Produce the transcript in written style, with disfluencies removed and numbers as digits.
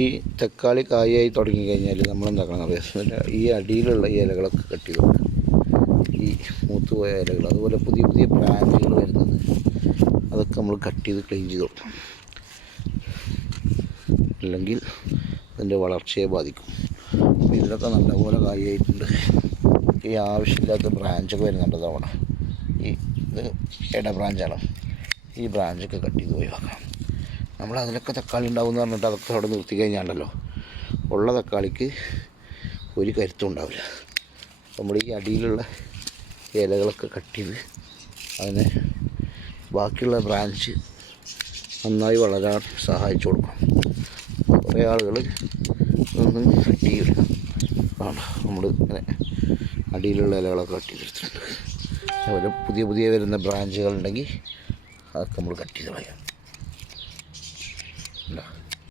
ഈ തക്കാളി കായായി തുടങ്ങി കഴിഞ്ഞാൽ നമ്മളെന്താക്കണം അറിയാം, ഈ അടിയിലുള്ള ഈ ഇലകളൊക്കെ കട്ട് ചെയ്ത് കൊടുക്കുക. ഈ മൂത്തുപോയ ഇലകൾ, അതുപോലെ പുതിയ പുതിയ ബ്രാഞ്ചുകൾ വരുന്നത് അതൊക്കെ നമ്മൾ കട്ട് ചെയ്ത് ക്ലീൻ ചെയ്ത് കൊടുക്കണം. അല്ലെങ്കിൽ അതിൻ്റെ വളർച്ചയെ ബാധിക്കും. ഇതിലൊക്കെ നല്ലപോലെ കായായിട്ടുണ്ട്. ഈ ആവശ്യമില്ലാത്ത ബ്രാഞ്ചൊക്കെ വരുന്നുണ്ട് തവണ. ഇത് ഇട ബ്രാഞ്ചാണ്. ഈ ബ്രാഞ്ചൊക്കെ കട്ട് ചെയ്ത് ഒഴിവാക്കണം. നമ്മൾ അതിലൊക്കെ തക്കാളി ഉണ്ടാവും എന്ന് പറഞ്ഞിട്ട് അതൊക്കെ അവിടെ നിർത്തി കഴിഞ്ഞാണ്ടല്ലോ ഉള്ള തക്കാളിക്ക് ഒരു കരുത്തും ഉണ്ടാവില്ല. നമ്മൾ ഈ അടിയിലുള്ള ഇലകളൊക്കെ കട്ട് ചെയ്ത് അതിനെ ബാക്കിയുള്ള ബ്രാഞ്ച് നന്നായി വളരാൻ സഹായിച്ചു കൊടുക്കണം. കുറേ ആളുകൾ ഒന്നും കട്ട് ചെയ്യില്ല. നമ്മൾ ഇങ്ങനെ അടിയിലുള്ള ഇലകളൊക്കെ കട്ട് ചെയ്തെടുത്തിട്ടുണ്ട്. അതുപോലെ പുതിയ പുതിയ വരുന്ന ബ്രാഞ്ചുകളുണ്ടെങ്കിൽ അതൊക്കെ നമ്മൾ കട്ട് ചെയ്ത് കളയാം.